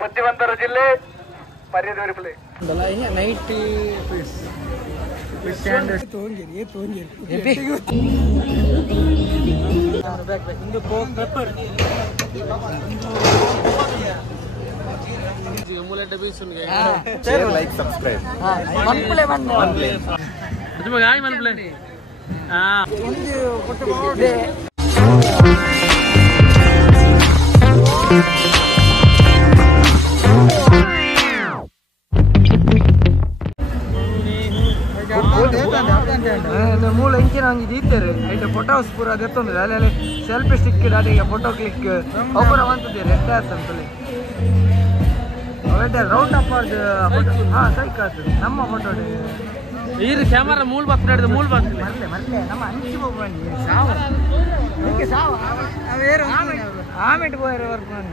ಮಧ್ಯವಂತರ ಜಿಲ್ಲೆ ಪರ್ಯದವರಿಪಲೆ like subscribe ಮೂಲ ಇಂಚಿನ ಹಂಗೆ ಇದ್ದೀರಿ ಐಟ ಫೋಟೋಸ್ ಪೂರ ಅದೆತ್ತೊಂದ್ರೆ ಅಲ್ಲಿ ಸೆಲ್ಫಿ ಸ್ಟಿಕ್ ಅಡಿಗೆ ಫೋಟೋ ಕ್ಲಿಕ್ ಒಬ್ಬರ ಅಂತದ್ದು ರೆಡ್ ಆಗ್ತಂತಲ್ಲಿ ರೌಂಡ್ ಅಪ್ ಹಾಂ ಸೈಕ್ ಆಗ್ತದೆ ನಮ್ಮ ಫೋಟೋ ಈ ಕ್ಯಾಮರಾ ಮೂಲ ಬಾತ್ ನಡೆದ ಮೂಲ ಬಾತ್ ಮರಲೆ ನಮ್ಮ ಅಂಚಿ ಹೋಗ್ಬಂಡಿ ಸಾವು ಅದಕ್ಕೆ ಸಾವು ಆಮೆಟ್ ಹೋಗಿರೋ ವರ್ಕ್ ಮಾಡಿ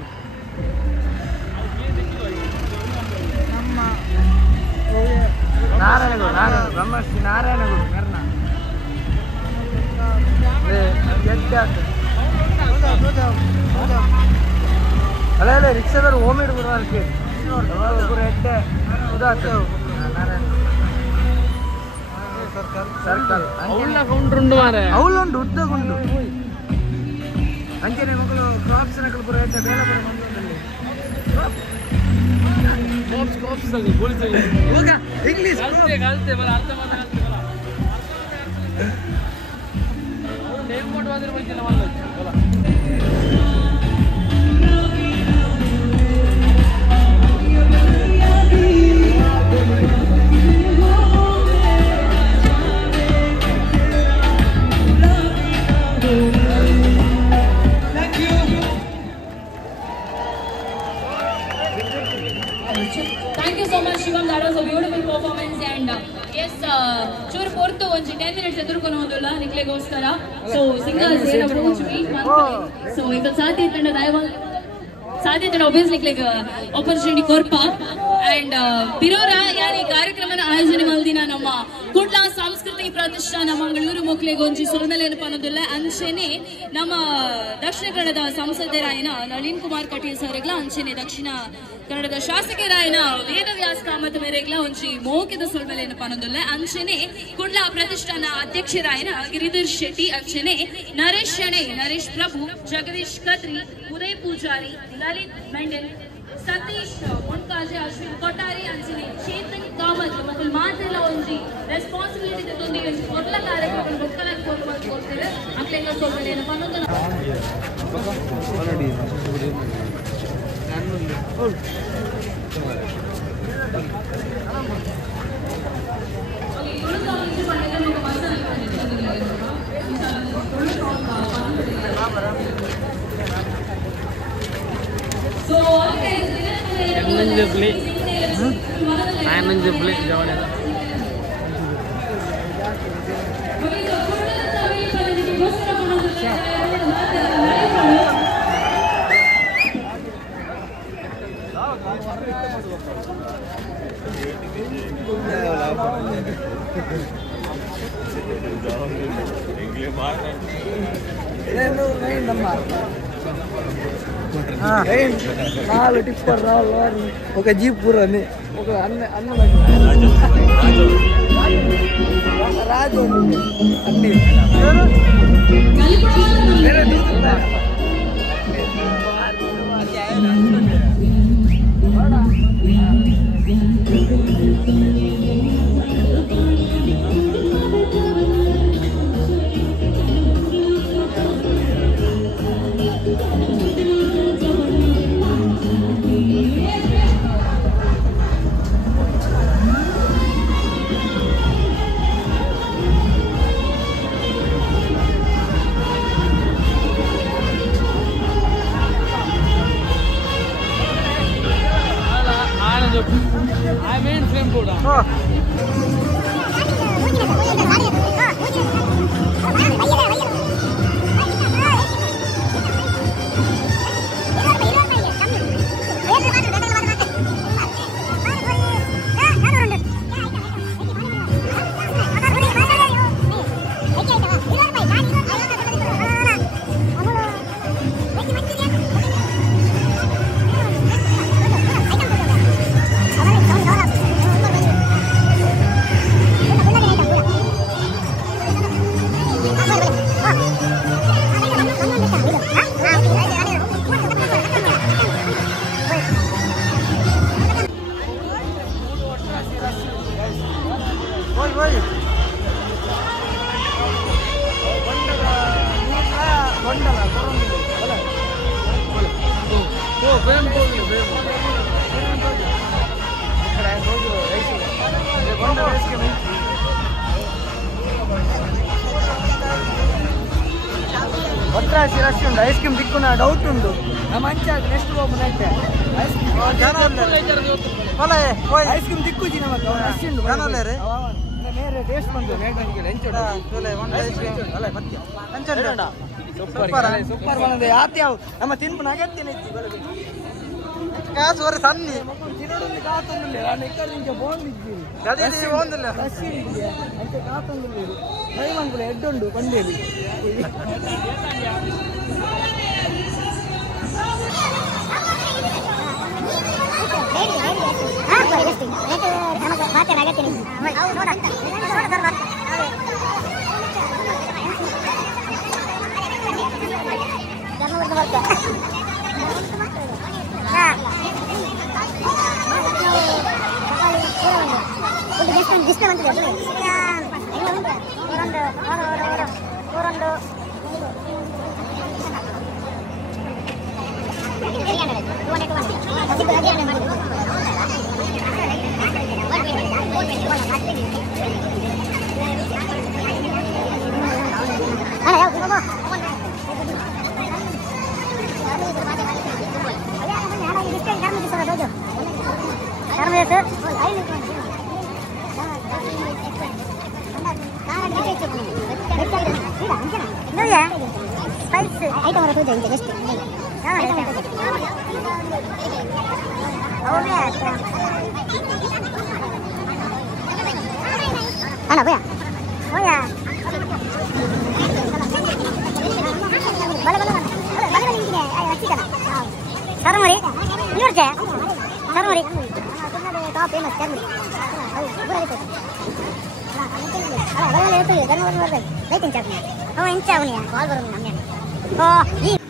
ನಮ್ಮ ನಾರಾಯಣಗೌಡ ಬ್ರಹ್ಮಶ್ರೀ ನಾರಾಯಣಗೌಡ ಮೆರ್ನ ಅಲ್ಲ ರಿಕ್ಷಾದವ್ರು ಹೋಮಿಡ್ ಬರುವಾರಕ್ಕೆ ಎಡ್ಡೆ ಉದಾಗ್ತದೆ ಸರ್ಕಲ್ ಅವಳುಂಡು ಉದ್ದಗುಂಡು ಅಂಚನೆ ಮಕ್ಕಳು ಕ್ರಾಪ್ಸ್ ನಕಲು ಬರೋ ಎಡ್ಡೆ ಬೇರೆ ಬರೋ English Thank you so much, Shivam. That was a beautiful performance, and yes, chur portu onji 10 minutes edurkono hodolla niklegoskara. So singers ಏನು approach me so ಈಗ ಸಾಧ್ಯ ತಂಡ ದಯವಾದ ಸಾಧ್ಯ ತಂಡ obviously like opportunity korpa and pirora yani ಕಾರ್ಯಕ್ರಮನ ಆಯೋಜನೆ ಮಾಡಿದಿನ ನಮ್ಮ ಕುಡ್ಲ ಸಾಂಸ್ಕೃತಿಕ ಪ್ರತಿಷ್ಠಾನ ಮಂಗಳೂರು ಮೊಕ್ಲೆಗೊಂಜಿ ಸೊರನಲೆ ಏನಪ್ಪ ಅನ್ನೋದಿಲ್ಲ ಅಂಚೆನೆ ನಮ್ಮ ದಕ್ಷಿಣ ಕನ್ನಡದ ಸಂಸದರಾಯನ ನಳಿನ್ ಕುಮಾರ್ ಕಟೀಲ್ ಸರ್ಗಳ ಅಂಚೆನೆ ದಕ್ಷಿಣ ಕನ್ನಡದ ಶಾಸಕರಾಯನ ವೇದವ್ಯಾಸ ಕಾಮತ್ ಮೇರೆಗ್ಲ ಒಂಜಿ ಮೋಕಿದ ಸೊಲ್ಮೆಲೆ ಏನಪ್ಪ ಅನ್ನೋದಿಲ್ಲ ಅಂಚೆನೆ ಕುಡ್ಲ ಪ್ರತಿಷ್ಠಾನ ಅಧ್ಯಕ್ಷರಾಯನ ಗಿರಿಧರ್ ಶೆಟ್ಟಿ ಅಂಚೆನೆ ನರೇಶ್ ಶೆಣೆ ನರೇಶ್ ಪ್ರಭು ಜಗದೀಶ್ ಕತ್ರಿ ಉದಯ್ ಪೂಜಾರಿ ಲಲಿತ್ ಮೆಂಡಲ್ ಸತೀಶ್ ಮೊನ್ಕಾಜೆ ಅಶ್ವಿನ್ ಕೊಟ್ಟಾರಿ ಅಂಚನೆ ಚೇತನ್ ಕಾಮತ್ ಮತ್ತು ಮಾತೆಲ್ಲ ಒಂಜಿ ರೆಸ್ಪಾನ್ಸಿಬಿಲಿಟಿ ತಗೊಂಡಿಗೆ ಮೊದಲ ಕಾರ್ಯಕ್ರಮ ಮಕ್ಕಳನ್ನು ಕೊಡ್ತೇವೆ ಅಕ್ಲೆಲ್ಲ ಸೊಲ್ಮೆಲೆ ಏನಪ್ಪ ಅನ್ನೋದು So నాలుగు టిప్పర్ రావాలి ఒక జీప్ పూరని ఒక అన్న రాజు అన్ని I mean frame ಒಟ್ರಾಸಿ ರಶ್ ಉಂಟು ಐಸ್ ಕ್ರೀಮ್ ದಿಕ್ಕುನ ಡೌಟ್ ಉಂಟು ಮಂಚ ನೆಕ್ಸ್ಟ್ ಹೋಗ್ಬಿಟ್ಟೆ ಐಸ್ ಕ್ರೀಮ್ ದಿಕ್ಕುಜಿ ನಮಗೆ ರಶ್ ಉಂಟು ನೇರೆ ಟೇಸ್ಟ್ ಬಂದು ಸೂಪರ್ ಬಂದಿದೆ ಆತ ಯಾವ ನಮ್ಮ ತಿನ್ಪು ಅಗತ್ಯನೇ ಇತ್ತು ಕಾಸು ವರೆ ಸನ್ನಿ ತಿನ್ನೋದೊಂದು ಕಾತೊಂದಿಲ್ಲ ನಾನು ಎಕ್ಕಡಿಂಚ ಬೋಂದಿದ್ದೀರಿ ಬೋಂದಿಲ್ಲ ರಶ್ ಇದೆಯಾ ಅಂಚೆ ಕಾತೊಂದಿಲ್ಲ ಟ್ರೈ ಮಾಡ್ಕೊಳ್ಳಿ ಹೆಡ್ ಉಂಟು ಬಂದೇವಿ Sarmuri, ini urut ya? Sarmuri, top famous Sarmuri. Pura itu. Kalau itu ya, kan orang lighting cat ni. Oh, ini cat ni ya, call baru namanya. Oh, ini.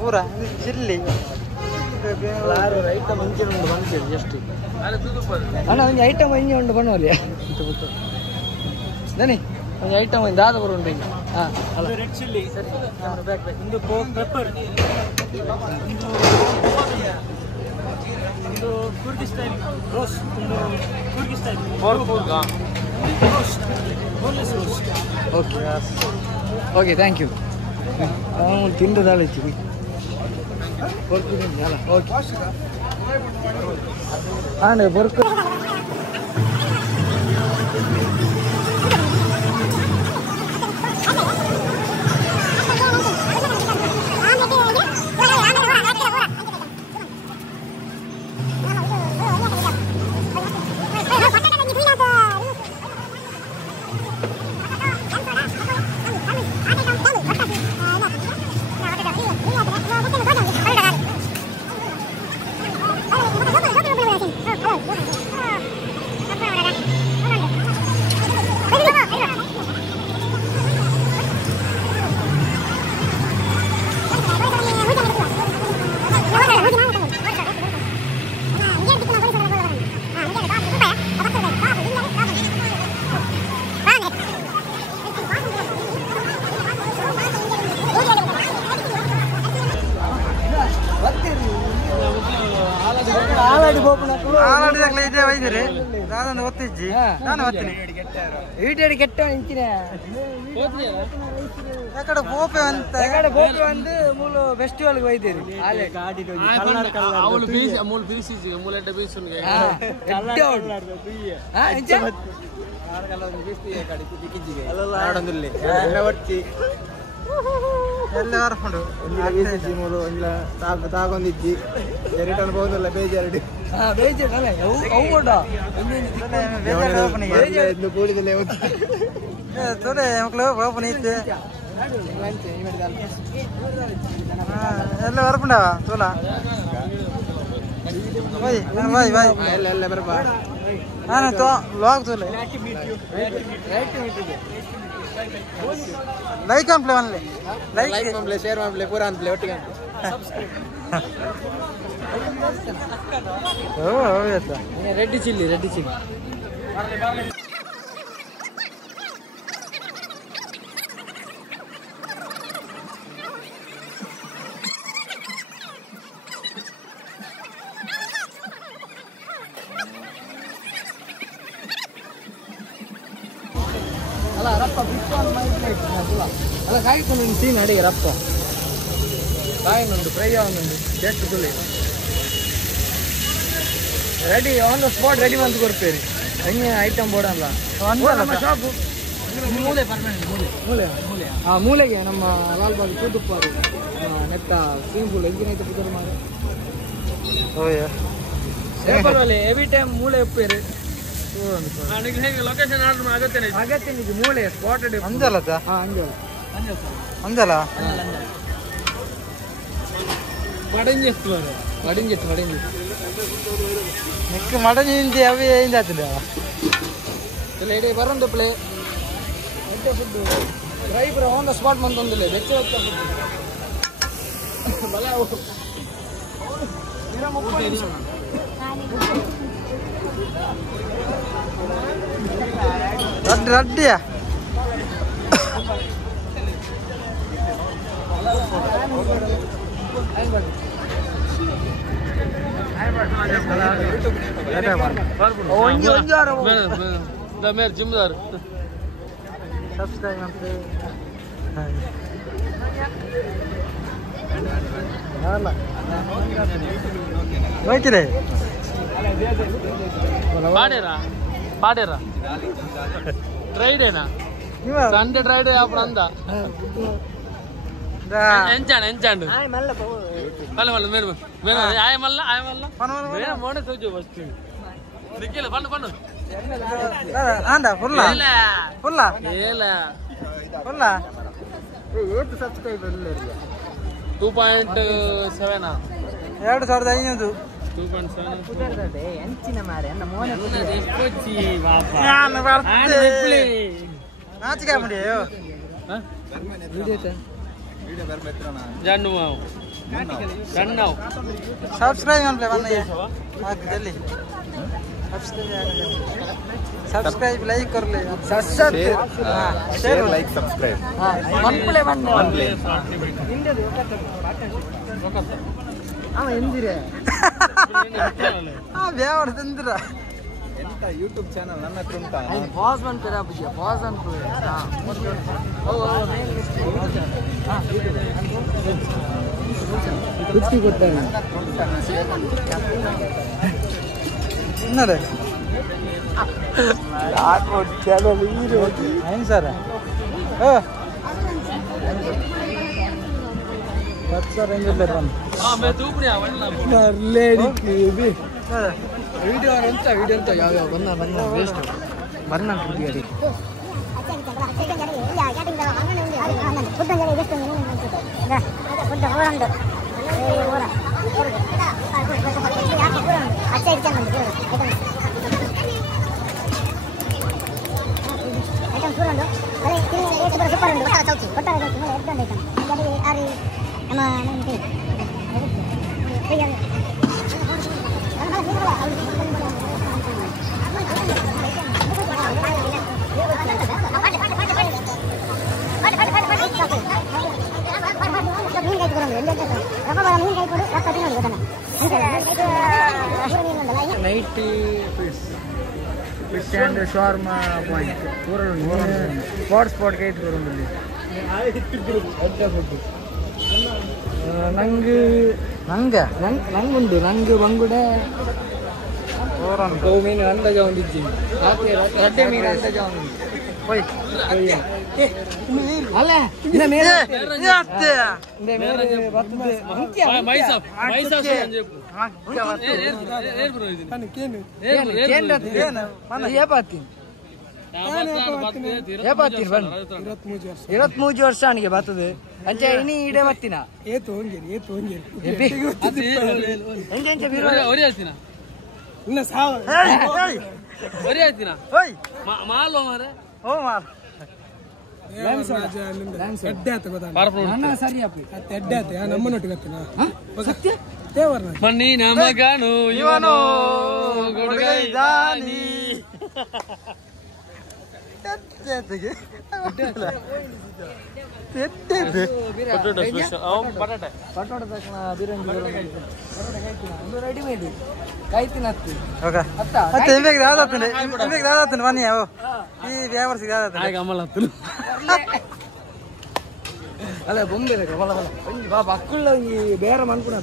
पूरा chilli item ಇಂಚೆ ಉಂಟು ಬಂದಿದೆ ಎಷ್ಟು ಅಣ್ಣ ಒಂದು item ಇಂಚೆ ಉಂಟು ಬನ್ನುವಲ್ಲಿ ದನಿ ಒಂದು item ಒಂದು ದಾದ ಬರು ಉಂಟು ಹಿಂಗೆ ಹಾಂ ಅಲ್ಲ ರೆಡ್ ಚಿಲ್ಲಿ ಒಂದು ಕೋಕ್ ಪೆಪ್ಪರ್ ಒಂದು ಕುರ್ಗಿ ಸ್ಟೈಲ್ ರೋಸ್ಟ್ ಒಂದು Coorgi style roast boneless roast okay okay thank you ತಿಂದು ದಾಳಿಸಿ ಓಕೆ ಹಾಂ ಬರ್ಕ ನಾನು ಒತ್ತಿಜ್ಜಿ ನಾನು ಒತ್ತೀನಿ ಈಟೇಡಿ ಕೆಟ್ಟ ಇಂಚಿನ ಯಾಕಡೆ ಗೋಪೆ ಅಂತ ಯಾಕಡೆ ಗೋಪೆ ಒಂದು ಮೂಲ ಫೆಸ್ಟಿವಲ್ ಒಯ್ದಿರಿ ಆಲೆ ಗಾಡಿ ಕಲ್ಲರ್ ಕಲ್ಲರ್ ಅವಳು ಬೀಸ್ ಮೂಲ ಬೀಸಿಜಿ ಮೂಲೆಟ ಬೀಸುನ್ಗೆ ಕಲ್ಲರ್ ತುಯ್ಯ ಇಂಚ ಕಲ್ಲರ್ ಬೀಸ್ತಿ ಗಾಡಿ ಬಿಕಿಜಿಗೆ ಅಲ್ಲ ಆಡಂದಿಲ್ಲಿ ಎಲ್ಲ ಒಟ್ಟಿ ಎಲ್ಲ ಹರ್ಕೊಂಡು ಬೀಸಿಜಿ ಮೂಲ ಇಲ್ಲ ತಾಗೊಂದಿಜ್ಜಿ ಎರಡನ ಬೋದಲ್ಲ ಬೇಜಾರಡಿ ಬೇಜಾರಲ್ಲ ಅವು ಕೊಡ ಬೇಜಾರು ಕೂಡಿದಲ್ಲ ತೋಲೆ ಮಕ್ಕಳು ಓಪನ್ ಐತೆ ಎಲ್ಲ ಹೊರಕೊಂಡವ ತೋಲ ಬಾಯ್ ಬಾಯ್ ಬಾಯ್ ಎಲ್ಲ ಎಲ್ಲ ಬರಬಾ ನಾನು ತೋ ಲಾಗ್ ತೋಲೆ like and play only like and play share ಮಾಡ್ಲಿ ಪೂರಾ ಅನ್ ಪ್ಲೇ ಒಟ್ಟಿಗೆ ಓ ಆಯ್ತಾ ರೆಡ್ಡಿ ಚಿಲ್ಲಿ ಅಲ್ಲ ರಪ್ಪ ಬಿಟ್ಕೊಂಡು ಮೈಪ್ಲೇಟ್ ಅಲ್ಲ ಕಾಯ್ಕೊಂಡು ಸೀನ್ ಅಡಿಗೆ ರಪ್ಪ ಕಾಯಿನುಂಡು ಫ್ರೈ ಆಗುಂಡು ಜಸ್ಟ್ ತುಳಿ ready on the spot ready ಬಂದು ಕೊಡ್ತೀರಿ ಹಂಗೆ ಐಟಮ್ ಬೋಡಲ್ಲ ನಮ್ಮ ಶಾಪು ಮೂಲೆ ಪರ್ಮನೆಂಟ್ ಮೂಲೆ ಹಾಂ ಮೂಲೆಗೆ ನಮ್ಮ ಲಾಲ್ಬಾಗ್ ತೂತುಪ್ಪಾರು ನೆತ್ತ ಸ್ವಿಮ್ಮಿಂಗ್ ಪೂಲ್ ಎಂಜಿನೈತೆ ಪ್ರಿಪೇರ್ ಮಾಡಿ ಸೇಪಲ್ಲಿ ಎವ್ರಿ ಟೈಮ್ ಮೂಲೆ ಉಪ್ಪೇರಿ ಲೊಕೇಶನ್ ಆರ್ಡರ್ ಅಗತ್ಯ ಇದು ಮೂಲೆ ಸ್ಪಾಟೆಡ್ ಅಂಜಲ ಹಾಂ ಅಂಜಲ ಮಡಂಜಿ ನೆಕ್ ಮಡಂಜಿ ಅవి ఏం చేస్తుండే ఇడే బరండి ప్లే అంటే food driver on the spot మంది ఉందిలే వెచ్చ వెచ్చ ఫుడ్ భలే ఇరా 30 నిమిషం రడ్డియా मेरे जिम्मेदार सब्सक्राइब पे ఓకే పాడేరా ట్రైడేనా సండే ట్రైడే అప్పుడు అందా ఎంచాండు మళ్ళీ మీరు ఆయ మళ్ళా మోనే చూచు ఫస్ట్ నిఖిల్ పండు పండు ఫుల్లా ಏಟ್ ಸಬ್ಸ್ಕ್ರೈಬರ್ 2.7 2500 2.7 ಎಂಚಿನ ಮಾರೆ ಅನ್ನ ಮೋನೆ ಎಪ್ಪಚ್ಚಿ ಬಾಪಾ ನಾನು ಬರ್ತೆ ನಾಚಿಕೆ ಮಾಡಿಯೋ ವಿಡಿಯೋ ಬರ್ಬೇಕಣ್ಣ ಜನ್ನು ಜನ್ನು ಸಬ್ಸ್ಕ್ರೈಬ್ ಮಾಡ್ಲೆ ಬನ್ನ ಹಾಕಿ ಜಲ್ದಿ सब्सक्राइब लाइक कर ले शेयर लाइक सब्सक्राइब वन प्ले ಎಂದಿರೆ ಆ ಬ್ಯಾವಡ ತಂದ್ರ ಎಂತ ಯೂಟ್ಯೂಬ್ ಚಾನಲ್ ನನ್ನ ಹತ್ರ ಉಂಟಾ? ಬಾಸ್ ಮನ್ ಪೇರ ಬುಜಿಯ ಬಾಸ್ ಅನ್ ಪೇರ ಕುತ್ತಿ ಕೊಡ್ತಾನೆ ಇನ್ನದೆ ಯಾಕೋ ಚಾನಲ್ ಹೀರೋ ಹೆಂಗ್ ಸರ್ सर ಹೆಂಗಿಲ್ಲ ಬಂದು ವಿಡಿಯೋ ಅಂತ ಯಾವ ಬಂದ ವೇಸ್ಟ್ ಬರ್ನ ವಿಡಿಯೋ ಫಿಶ್ ಆ್ಯಂಡ್ ಶಾರ್ಮಾ ಪಾಯಿಂಟ್ ಸ್ಪಾಟ್ ಕೈತ್ ಬರೋದಿಲ್ಲ ನಂಗುಂಡು ನಂಗೆ ಬಂಗುಡೆ ಮೀನು ಅಂದಾಜ ಒಂದಿದ್ದೀನಿ ರಡ್ಡೆ ಮೀನು ಅಂದಾಜ ಒಂದು ಅಲ್ಲ ಇರತ್ಮೂಜು ವರ್ಷ ಅವನಿಗೆ ಬರ್ತದೆ ಅಂಚ ಇನಿ ಇಡೆ ಮತ್ತಿನ ಮಣ್ಣಿನ ಮಗನು ಇವನು ಗುಡುಗೈದಾನಿ ರೆಡಿಮೇಡ್ ಕಾಯ್ತೀನಿ ಮನಿ ಈ ವ್ಯಾಪಾರಸಿಗೆ ಅಲ್ಲ ಬೊಂಬೆ ಬಾಬಾ ಅಕ್ಕುಳ್ಳ ಬೇರೆ ಮನ್ಕುಣ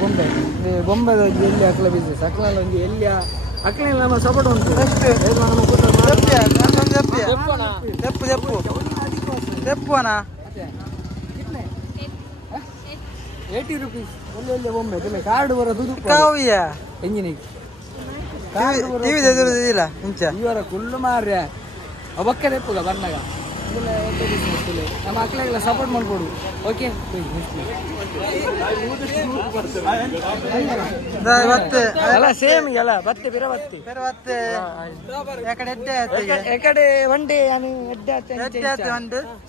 ಬೊಂಬೆ ಬೊಂಬೆದ ಎಲ್ಲಿ ಅಕ್ಕಲ ಬಿಸ್ನೆಸ್ ಅಕ್ಕಲ ಒಂದು ಎಲ್ಲಿ ಅಕ್ಕಲ ನಮ್ಮ ಸಪೋರ್ಟ್ ಉಂಟು ₹80 ಒಳ್ಳೆ ಬೊಂಬೆ ಕಾರ್ಡ್ ಬರೋದು ಎಂಜಿನಿಗೆ ಇವರ ಕುಳ್ಳು ಮಾರ್ಯ ಅವಕ್ಕ ತೆಪ್ಪುಗ ಬಂದಾಗ ನಮ್ಮ ಮಕ್ಕಳಿಗೆಲ್ಲ ಸಪೋರ್ಟ್ ಮಾಡ್ಕೊಡು ಓಕೆ ಅಲ್ಲ ಸೇಮ್ ಎಲ್ಲ ಬತ್ತೆ ಬಿರ ಬತ್ತೆ ಎಕಡೆ ಒಂಡೆ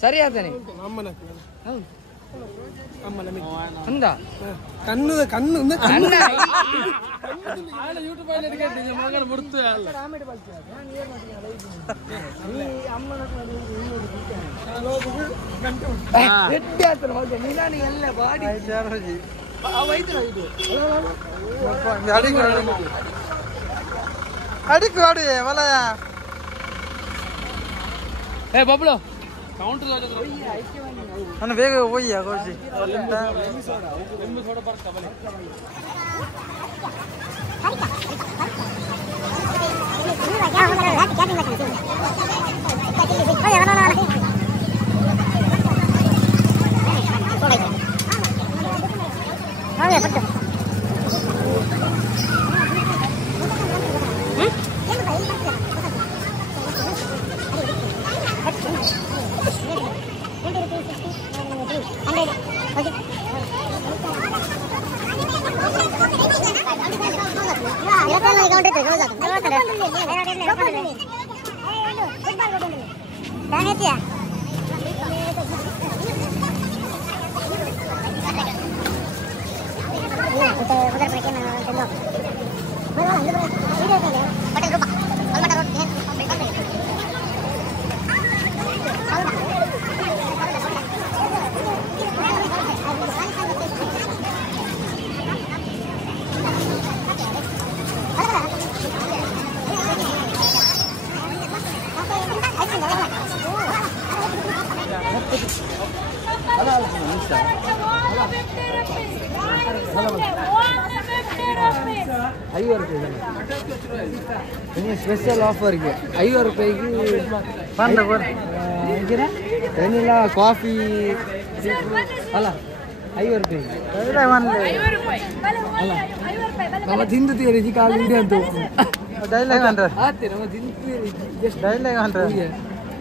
ಸರಿ ಆತನೆ ಅಂದ ಕಣ್ಣು ಕಣ್ಣು ಎಲ್ಲ ಬಾಡಿ ಅಡಿಕೆ ಬಾಡಿ ವಲಯ ಏ ಬಬ್ಲು ಕೌಂಟರ್ ನಾನು ಬೇಗ ಹೋಗಿ ಆಗೋಜಿ ಸ್ಪೆಷಲ್ ಆಫರ್ಗೆ 5 ರೂಪಾಯಿಗೆ ವೆನಿಲಾ ಕಾಫಿ ಅಲ್ಲ 5 ರೂಪಾಯಿಗೆ ಅಲ್ಲ ನಮ್ಮ ತಿಂದುತ್ತೀರಿ ಜಿ ಕಾಲು ಇದೆ ಅಂತ ಡೈಲಾಗ್ ಅಂತ ಆಯ್ತು ನಮ್ಮ ತಿಂದುತ್ತೀರಿ ಜಸ್ಟ್ ಡೈಲಾಗ್ ಅಂತ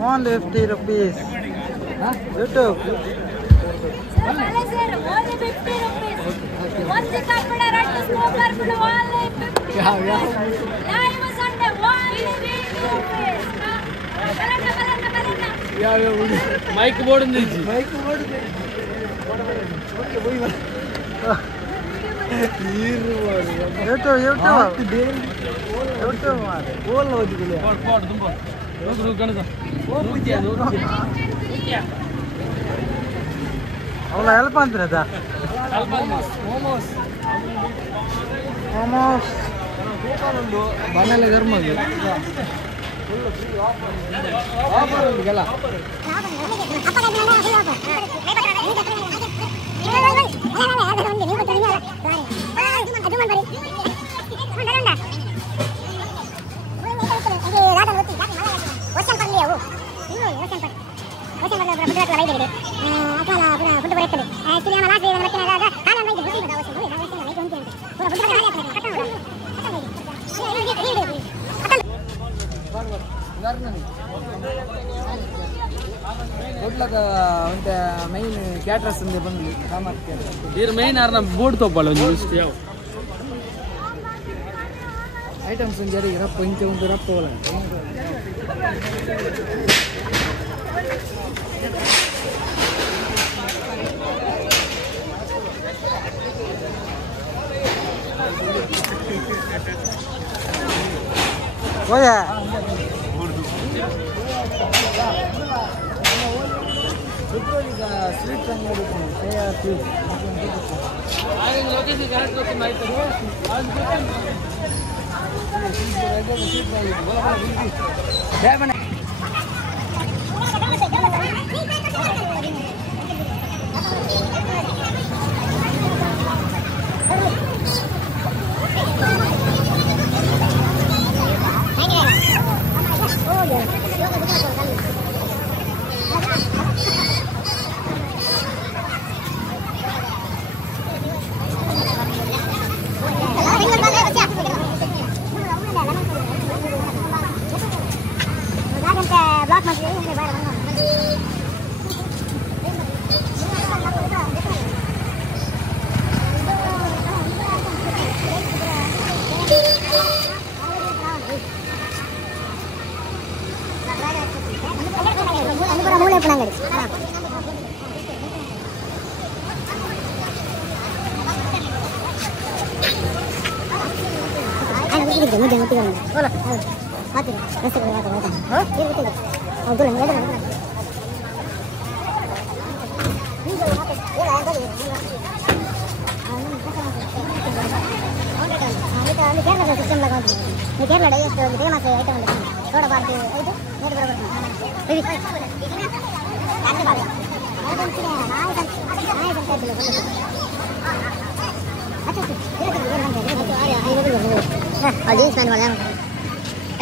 ಓನ್ಲಿ 50 rupees ಯೂಟ್ಯೂಬ್ ಮೈಕ್ ಬೋರ್ಡ್ ಅವಳ ಹೆಲ್ಪ್ ಅಂತೀರದ ಮೋಮೋಸ್ ಮನೆಯಲ್ಲ ಗರ್ಮದು ಆಫರ್ ಉಂಟಲ್ಲ ಹೋಟ್ಲಕ ಅಂತ ಮೈನ್ ಕ್ಯಾಟ್ರಸ್ ಅಂದೆ ಬಂದ್ವಿ ಇದ್ರ ಮೈನ್ ಯಾರು ನಮ್ಮ ಬೋರ್ಡ್ ತೊಗೊಳ್ಳ ಯಾವ ಐಟಮ್ಸ್ ಜರಿ ರಪ್ಪ ಇಂಚ ಒಂದು ರಪ್ಪ ಹೋಲ ಓಯ ಈಗ ಸ್ವೀಟ್ ಅಂಗಡಿ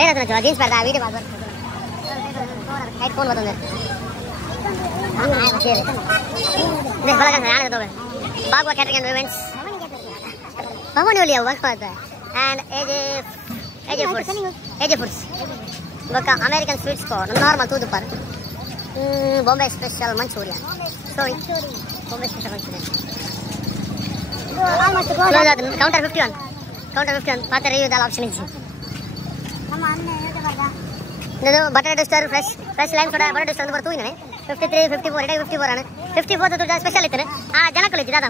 जीन्स पैंट वाले जीन्स पहनता है वीडियो बात हेडफोन बताऊंगा देख बड़ा कैसा यार तो बागवा कैटरिंग एंड इवेंट्स भवन वाली है वर्क करता है एज फूड्स बका अमेरिकन स्वीट्स को नॉर्मल दूध पर Bombay special Manchurian sorry Bombay special Manchurian counter 51 पाता रिव्यू दाल ऑप्शन इजी ಇದು butter toaster fresh lime soda butter toaster ಅಂತ ಬರ್ತು ಇನೇ 53 54 ಇಡೀ 54 ആണ് 54 ದು ಸ್ಪೆಷಲ್ ಇತ್ತು ಆ ಜನ ಕಳಿಸಿ ದಾದಾ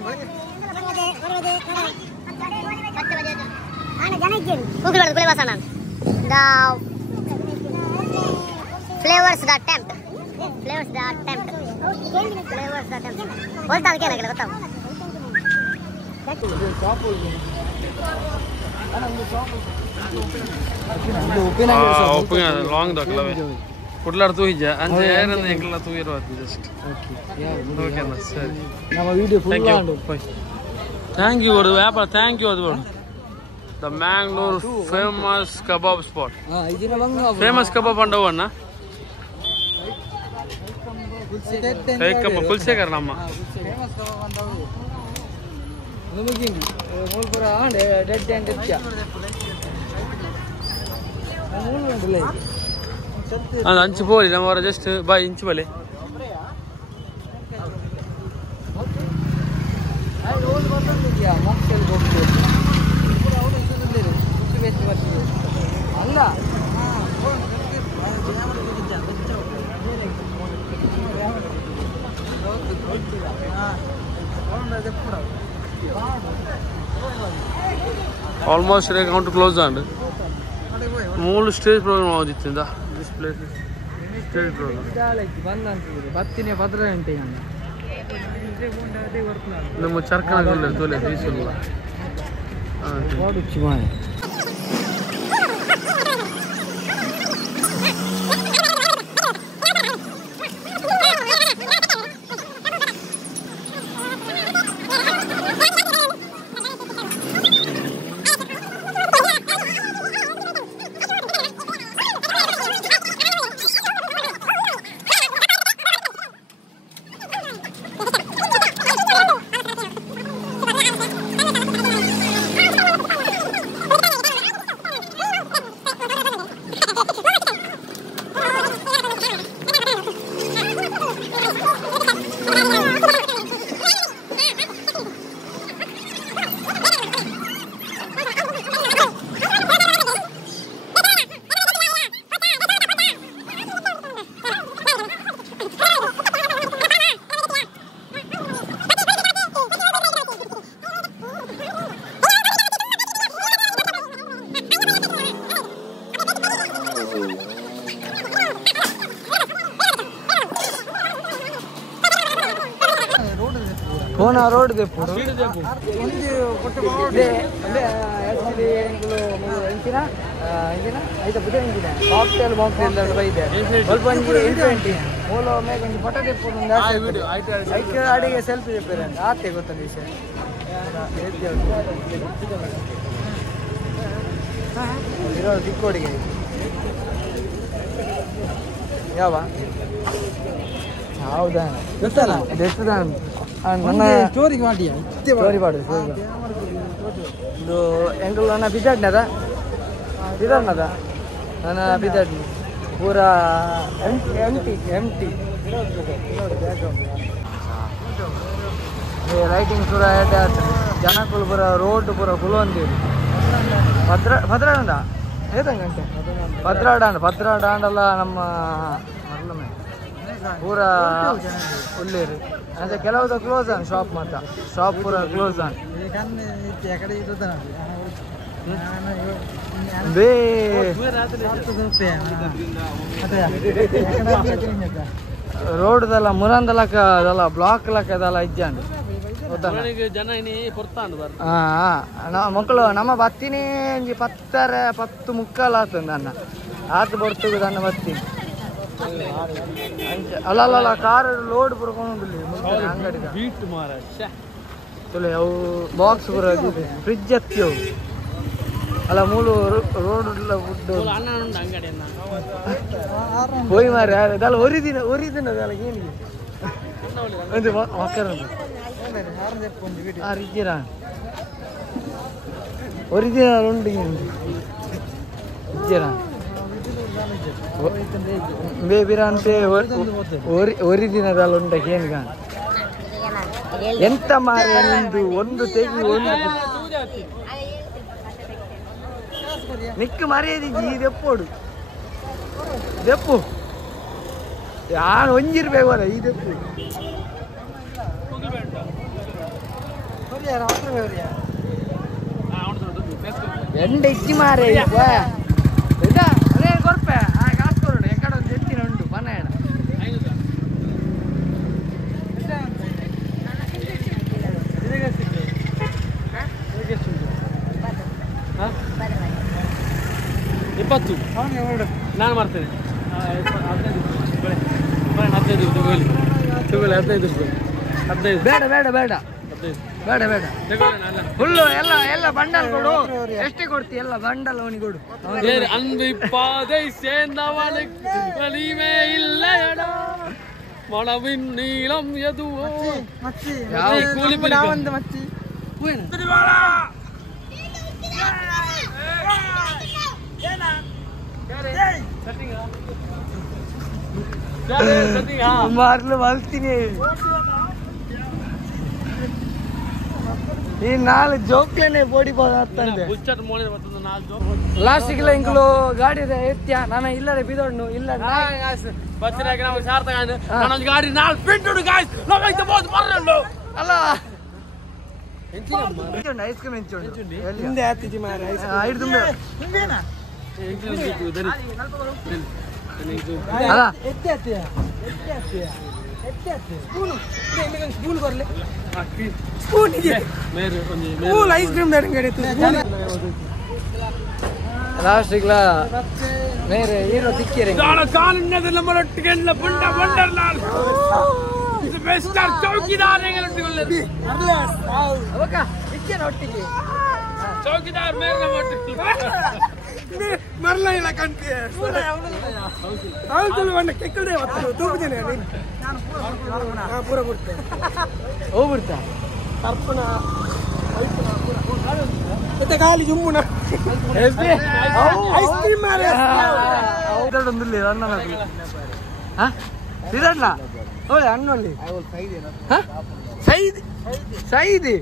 ಆನೆ ಜನ ಇದ್ದೀರಿ ಕೂಗಲ ಕುಲೆ ವಾಸನ ದ ಫ್ಲೇವರ್ಸ್ ದ ಟೆಂಪ್ಟ್ बोलता है क्या लगे बताओ ओपन लॉन्ग दखलवे ಕುಡ್ಲಾಡ್ ತೂಹಿಜ ಅಂಜೆ ಏರನ್ನ ಎಂಕಲ್ಲ ತೂಯಿರುವುದು ಜಸ್ಟ್ ಓಕೆ ಅಣ್ಣ ಸರಿ ನಮ್ಮ ವಿಡಿಯೋ ಫುಲ್ ಆಂಡು ಥ್ಯಾಂಕ್ ಯು ಅದು ವ್ಯಾಪಾರ ಥ್ಯಾಂಕ್ ಯು ಅದು the Mangalore famous kebab spot ಇದನ್ನ ಬಂಗ ಫೇಮಸ್ ಕಬಾಬ್ ಅಂಡವು ಅಣ್ಣ ಕೈಕಪ್ಪ ಕುಲ್ಸೇಕರ್ ನಮ್ಮ ಫೇಮಸ್ ಕಬಾಬ್ ಅಂಡವು ನಮಗಿಂಗಿ ಮೂಲ್ಪುರ ಡೆಡ್ ಅಂಡ್ ಎಚ್ಚ ಮೂಲ ಉಂಟಲ್ಲ ಅದು ಅಂಚು ಪೋಲಿ ನಮ್ಮವರ ಜಸ್ಟ್ ಬಾಯ್ ಇಂಚು ಬಲೆ ಅಲ್ಲ ಆಲ್ಮೋಸ್ಟ್ ಅಕೌಂಟ್ ಕ್ಲೋಸ್ ಆಂಡ್ ಮೂರು ಸ್ಟೇಜ್ ಪ್ರೋಗ್ರಾಮ್ ಆದಿತ್ತಿಂದ ದಿಸ್ ಪ್ಲೇಸ್ ಸ್ಟೇಜ್ ಪ್ರೋಗ್ರಾಮ್ ಬಂದಂತಿದ್ರು ಬತ್ತಿನೇ 10 ಗಂಟೆಗೆ ನಮ್ಮ ಚರ್ಕಣ ತೋಲೆ ಬೀಸಲ್ಲ ಓಡುಚ್ಚಿ ಮಾಯ ಕೋನಾ ರೋಡ್ ದೆಪ್ಪುಡು ಒಂದು ಕೊಟ್ಟೆ ಆಕ್ಚುಲಿ ಎಂಚಿನ ಐತ ಬುದ ಎಂಚಿನ ಕಾಕ್ಟೇಲ್ ಬಾಕ್ಟೇಲ್ ಅಂತ ಬೈದೆ ಸ್ವಲ್ಪ ಒಂದು 820 ಮೂಲ ಮೇಗ ಒಂದು ಫೋಟೋ ದೆಪ್ಪುಡು ಒಂದು ಐಕೆ ಅಡಿಗೆ ಸೆಲ್ಫಿ ದೆಪ್ಪರೆ ಅಂತ ಆತೆ ಗೊತ್ತಲ್ಲ ವಿಷಯ ಇರೋ ದಿಕ್ಕೋಡಿಗೆ ಯಾವ ಹೌದಾ ಗೊತ್ತಲ್ಲ ಎಷ್ಟು ನನ್ನ ಸ್ಟೋರಿ ಮಾಡಿ ಸ್ಟೋರಿ ಮಾಡು ಇದು ಎಂಕಲ್ ನನ್ನ ಬಿದ್ದಾಡ್ನದ ನನ್ನ ಬಿದ್ದಾಡ್ನಿ ಪೂರಾ ಎಂಟಿ ಲೈಟಿಂಗ್ ಪೂರ ಜನಕ್ಕಳು ಪೂರ ರೋಡ್ ಪೂರ ಕುಲೊಂದಿರು ಭದ್ರಾಡ ಏದಂಗಂಟೆ ಭದ್ರಾಡಲ್ಲ ನಮ್ಮ ಪೂರ ಒಳ್ಳೇರು ಅಂದ್ರೆ ಕೆಲವುದ ಕ್ಲೋಸ್ ಆನ್ ಶಾಪ್ ಮಾತ್ರ ಶಾಪ್ ಪೂರ ಕ್ಲೋಸ್ ಆನ್ ಬೇ ರೋಡ್ದಲ್ಲ ಮುರಂದಲಕ ಅದಲ್ಲ ಬ್ಲಾಕ್ ಲಕ ಅದಲ್ಲ ಇಜ್ಜಾಂಡು ಮಕ್ಕಳು ನಮ್ಮ ಬತ್ತಿನಿ 10 ಮುಕ್ಕಾಲು ಆತಂದ ಅನ್ನ ಆತು ಬರ್ತದ ನನ್ನ ಬತ್ತೀನಿ ಅಲ್ಲ ಕಾರ್ ಲೋಡ್ ಪುರ್ಕೊಂಡು ಅಂಗಡಿ ಬೀಟ್ ಮಾರ ಅವು ಬಾಕ್ಸ್ ಪುರ ಫ್ರಿಜ್ ಹತ್ತಿ ಅವು ಅಲ್ಲ ಮೂಲು ರೋಡ್ ಹೋಯ್ ಮಾರಿ ಅದಲ್ಲ ಒರಿದಿನ ಅದಲ್ಲ ಏನಿಗೆ ಒಂದು ಮಕ್ಕಳ ಇದ್ದೀರ ಒರಿಜಿನಲ್ ಉಂಟು ಇದ್ದೀರ ಬೇಬಿರಂತೆ ಒರಿಜಿನಲ್ ಉಂಟಕ್ಕೆ ಏನ್ಗ ಎಂತ ಮಾರಿ ಒಂದು ತೆಗಿ ಒಂದು ನಿಕ್ಕ ಮರೆಯದಿಜ್ಜಿ ಈ ದೆಪ್ಪು ಯಾರು ಒಂಜಿರ್ಬೇಕಲ್ಲ ಈ ದೆಪ್ಪು ಎಂಡ ಇಚ್ಚಿ ಮಾರೆ ಕೊರ್ಪೆ ಕಾಸು ಕೊರೋಡು ಎಕಡೆ ಒಂದು ಎತ್ತಿನ ಉಂಟು ಪನ್ನೆರಡು ಇಪ್ಪತ್ತು ನಾನು ಮಾಡ್ತೇನೆ 15 ತಗೊಳ್ಳಿ 15 ಬೇಡ ಬೇಡ ಬೇಡ ಬೇಡ ಬೇಡ ಫುಲ್ಲು ಎಲ್ಲ ಬಂಡಲ್ ಕೊಡು. ಎಷ್ಟೇ ಕೊಡ್ತಿ ಎಲ್ಲ ಬಂಡಲ್ ಅವನಿಗೆ ಕೊಡು. அன்பு பாதை சேர்ந்தவனுக்கு வலிமே இல்லையடா மனவின் நீளம் எதுவோ கூலி ಒಂದು ಮಚ್ಚಿ ಮಾರ್ಲು ಮಲ್ತೀನಿ. ಈ 4 ಜೋಕ್ಲೇನೆ ಬೋಡಿ ಬರ್ತಂದೆ. ಲಾಸ್ಟಿಗೆ ಇಂಕಲು ಗಾಡಿ ಎತ್ತ್ಯಾ ನಾನು ಇಲ್ಲದೆ ಬಿದೋಡ್ನು ಇಲ್ಲ ಬಚ್ಚರಾಗ ನಾವು ಸಾರ್ಥಕ ನಾನು ಗಾಡಿ 4 ಪಿಂಟುಡು ಗಾಯ್ಸ್ ಲಗೈತೆ ಬೋದು ಬರಲ್ಲ ಅಲ್ಲ ಐಸ್ ಕ್ರೀಮ್ ಎಂಚುಂಡು ಹಿಂದೆ ಆತಿಜಿ ಮಾರ ಐದು ತುಂಬ ಹಿಂದೇನಾ ಅಲ್ಲ ಎತ್ತೆ ಅತ್ತೆ ಸ್ಪೂನ್ ಬರ್ಲೆ ಸ್ಪೂನಿಗೆ ಸ್ಪೂನ್ ಐಸ್ ಕ್ರೀಮ್ ಲಾಸ್ಟಿಗ್ಲ ಬೇರೆ ಹೀರೋ ದಿಕ್ಕಿರಿ ಕಾಲಿನದೆಲ್ಲ ಮರೊಟ್ಟಿಗೆಲ್ಲ ಬಂಡ ಬಂಡರ್ಲಾಲ್ ಇದು ಬೆಸ್ಟ್ ಚೌಕಿದಾರಗಳೊಟ್ಟಿಗೆ ಅವಕ ಇಚ್ಚೇನ ಒಟ್ಟಿಗೆ ಚೌಕಿದಾರ್ ಮೇರೆ ಒಟ್ಟಿಗೆ ಮರಲ ಇಲ್ಲ ಕಂತಿಯ ಅವಳು ಬಂದ ಕೆಕ್ಕಡೆ ತೂಗುತ್ತೇನೆ ನಾನು ಪೂರ ಬಿಡ್ತೇನೆ ಹೋಗ್ಬಿಡ್ತಾ ತರ್ಪಣ ಮತ್ತೆ ಖಾಲಿ ಜುಮ್ಮುನ ಐಸ್ ಕ್ರೀಮ್ ಒಂದಿಲ್ಲ ಅನ್ನ ಇದಲ್ಲ ಹೋಳಿ ಹಣ್ಣಲ್ಲಿ ಸೈದಿ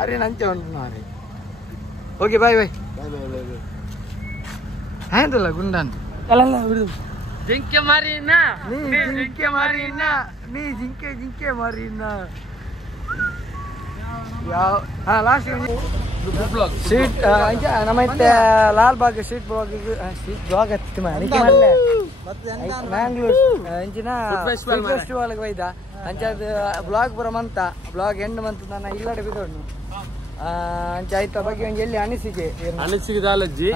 ಅರೆ ನಂಚೆ ಉಂಟು ಮಾರಿ. ಓಕೆ ಬಾಯ್ ಬಾಯ್ ಆಯ್ತಲ್ಲ ಗುಂಡನ್ ಅಲ್ಲ ಬಿಡುದು ಜಿಂಕೆ ಮಾರಿನ ನೀ ಜಿಂಕೆ ಮಾರಿನ ನೀ ಜಿಂಕೆ ಮಾರಿನ ಯಾವ ಲಾಸ್ಟ್ ಸ್ಟ್ರೀಟ್ ನಮ್ಮೈತೆ ಲಾಲ್ ಬಾಗ್ ಸ್ಟ್ರೀಟ್ ಬ್ಲಾಗ್ ಹತ್ತಿ ಮಾಡಿಕೆ ಮಾಡಲೆ ಮ್ಯಾಂಗ್ಳೂರ್ ಇಂಚಿನ ಫೆಸ್ಟಿವಲ್ಗೆ ಒಯ್ದ ಅಂಚದ ಬ್ಲಾಗ್ ಬರಮಂತ ಬ್ಲಾಗ್ ಎಂಡ್ ಮಂತ್ ನಾನು ಇಲ್ಲಡೆ ಬಿದ್ದೋಡ್ನು ಅಂಚ ಆಯ್ತ ಬಗ್ಗೆ ಒಂದು ಎಲ್ಲಿ ಅನಿಸಿಕೆ ದಾಲಜ್ಜಿ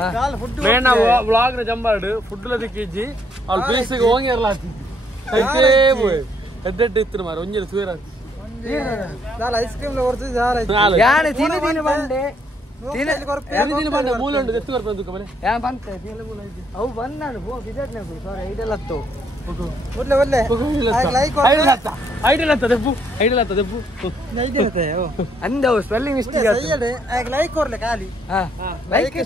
ಮೇನ ವ್ಲಾಗ್ ನ ಜಂಬಾರ್ಡ್ ಫುಡ್ ಲದಿಕ್ಕಿಜ್ಜಿ ಅವ್ಳು ಬೀಸಿಗೆ ಹೋಗಿ ಇರ್ಲಾತಿ ಎದ್ದೆಡ್ಡ ಇತ್ತು ಮಾರ ಒಂಜಿ ತೂರ ಐಸ್ ಕ್ರೀಮ್ ಯಾನೆ ತಿನಿ ಬಂಡೆ ಮೂಲ ಉಂಟು ಎಷ್ಟು ಬರ್ಬೇಕು ಕಮಲೆ ಬಂತೆ ಅವು ಬಂದಾಡು ಬಿದ್ದೆಡ್ನೆ ಸಾರಿ ಐಡೆಲ್ಲತ್ತು ಅಂದವು ಸ್ಪೆಲ್ಲಿಂಗ್ ಮಿಸ್ಟೇಕ್ ಲೈಕ್ ಕೊರ್ಲೆ ಖಾಲಿ ಲೈಕ್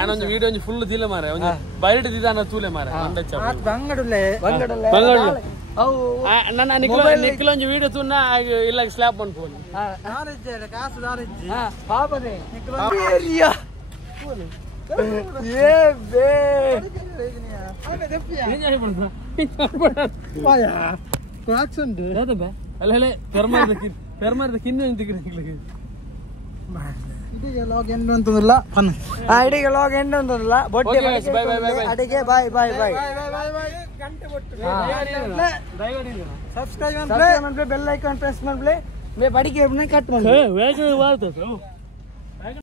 ಆನೊಂದು ವಿಡಿಯೋ ಒಂಜಿ ಫುಲ್ ದಿಲ್ಲ ಮಾರೆ ಒಂಜಿ ಬೈಟ್ ದಿದಾನ ತೂಲೆ ಮಾರೆ ಬಂಗಡುಲ್ಲೆ ನನ್ನ ನಿಖಿಲ ಒಂಜಿ ವಿಡಿಯೋ ತುನ್ನ ಇಲ್ಲ ಸ್ಲ್ಯಾಪ್ ಅನ್ಕೋಲಿ ಕಾಸು ದಾರಿಜ್ಜಿ ಪಾಪನೆ ಪೆರ್ಮಾರ್ದ ಕಿನ್ನು ಅಡಿಗೆ ಲಾಗ್ ಎಂಡ್ ಅಂತಲ್ಲ ಬೊಟ್ಟೆ ಅಡಿಗೆ bye bye bye subscribe bell icon press ಮಾಡ್ಲಿ ಬಡಿಗೆ ಕಟ್ ಮಾಡಿ